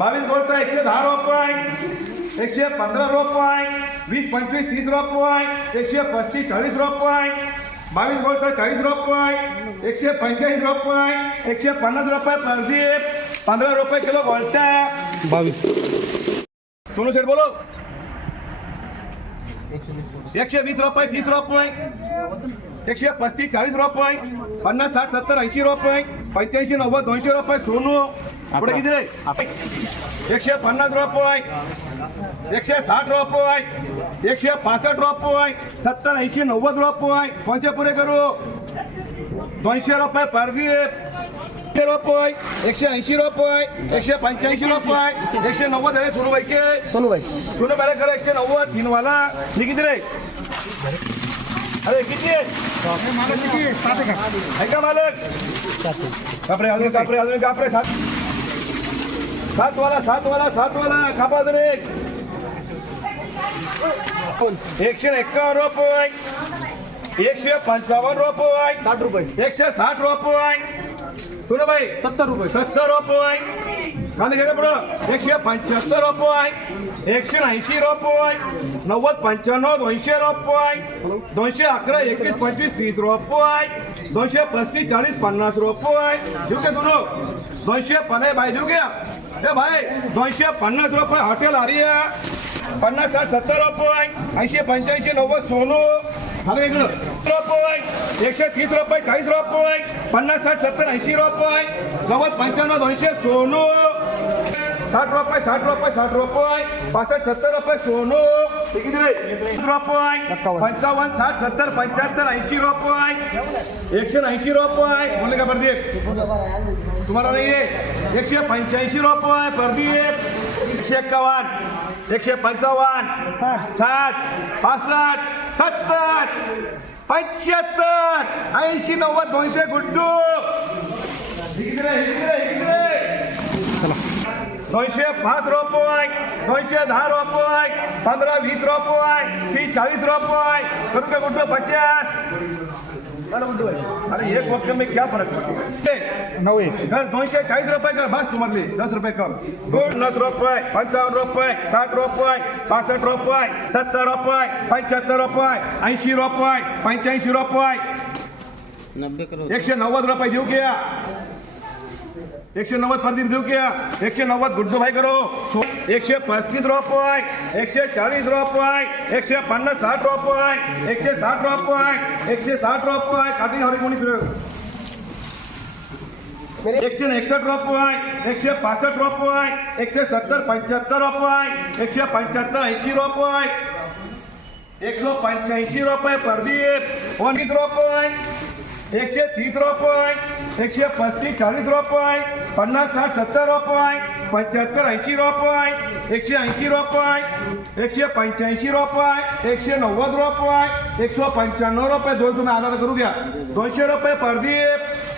बावीस गोल्ट एकशे दहा रुपये एकशे पंधरा रुपये वीस पंचवीस तीस रुपये एकशे पस्तीस चाळीस रुपये बावीस गोल्ट चाळीस रुपये एकशे पंचेचाळीस रुपये एकशे पन्नास रुपये प्रदीप पंधरा रुपये किलो गोल्ट्या बावीस. सोनू शेठ बोलो. एकशे वीस रुपये तीस रुपये एकशे पस्तीस चाळीस रुपये पन्नास साठ सत्तर ऐंशी रुपये पंच्याऐंशी नव्वद दोनशे रुपये सोनू. पुढे किती रे? एकशे पन्नास रुपये एकशे साठ रुपये एकशे पासष्ट रुपये सत्तर ऐंशी नव्वद रुपये कोणचे पुरे करू? दोनशे रुपये एकशे रुपये एकशे ऐंशी रुपये एकशे पंच्याऐंशी रुपये एकशे नव्वद आहे सोनू बाईके सोनू भाई सोनू बाईक करा एकशे नव्वद. तीन वाला हे किती रे? अरे किती आहे? आहे? का? मालक? कापरे अजून कापरे अजून कापरे सात सात वाला सात. वाला सात वाला कापा अजून एक. एकशे एक्कावन्न रुपये. एकशे पंचावन्न रुपये. साठ रुपये. एकशे साठ रुपये. तुला बाई. सत्तर रुपये. सत्तर रुपये. एकशे पंच्याहत्तर रुपये एकशे ऐंशी रुपये नव्वद पंच्याण्णव दोनशे रुपये दोनशे अकरा एकवीस पंचवीस तीस रुपये दोनशे पस्तीस चाळीस पन्नास रुपये देऊ का सोनू? दोनशे पन्नास बाय देऊ घ्या ए भाई दोनशे पन्नास रुपये हॉटेल आर्या पन्नास साठ सत्तर रुपये ऐंशी पंच्याऐंशी नव्वद सोनू. अरे इकडं. रुपये एकशे तीस रुपये चाळीस रुपये पन्नास साठ सत्तर ऐंशी रुपये नव्वद पंच्याण्णव दोनशे सोनू. साठ रुपये साठ रुपये साठ रुपये. पासष्ट सत्तर रुपये सोनू. रुपये. पंचावन्न साठ सत्तर पंच्याहत्तर ऐंशी रुपये. एकशे ऐंशी रुपये. म्हणले का प्रदीप? तुम्हाला नाही एकशे पंच्याऐंशी रुपये प्रदीप. एकशे एक्कावन्न एकशे पंचावन्न साठ पासष्ट सत्तर पंच्याहत्तर ऐंशी नव्वद दोनशे गुड्डू. दोनशे पाच रुपये दोनशे दहा रुपये पंधरा वीस रुपये तीस चाळीस रुपये करू का गुड्डू पचास? अरे एक वक्त में क्या फर्क पड़ता? है नऊ एक. घर दोनशे चाळीस रुपये कर बस तुम्हाला. दस रुपये कम. पन्नास रुपये पंचावन्न रुपये साठ रुपये पासष्ट रुपये सत्तर रुपये पंच्याहत्तर रुपये ऐंशी रुपये पंच्याऐंशी रुपये एकशे नव्वद रुपये देऊ घ्या एकशे नव्वद प्रदीप देऊ घ्या एकशे नव्वद गुड्डू भाई करो सो- एकशे पस्तीस रुपये एकशे चाळीस रुपये एकशे पन्नास साठ रुपये एकशे साठ रुपये एकशे साठ रुपये खाती हरी कोणी फिरव एकशे एकसष्ट रुपये एकशे पासष्ट रुपये एकशे सत्तर पंच्याहत्तर रुपये एकशे पंच्याहत्तर ऐंशी रुपये एकशे पंच्याऐंशी रुपये प्रदीप पंचवीस रुपये एकशे पस्तीस चाळीस रुपये पन्नास साठ सत्तर रुपये पंच्याहत्तर ऐंशी रुपये एकशे ऐंशी रुपये एकशे पंच्याऐंशी रुपये एकशे नव्वद रुपये एकशे पंच्याण्णव रुपये दोन तुम्ही आधार करू घ्या. दोनशे रुपये परदीप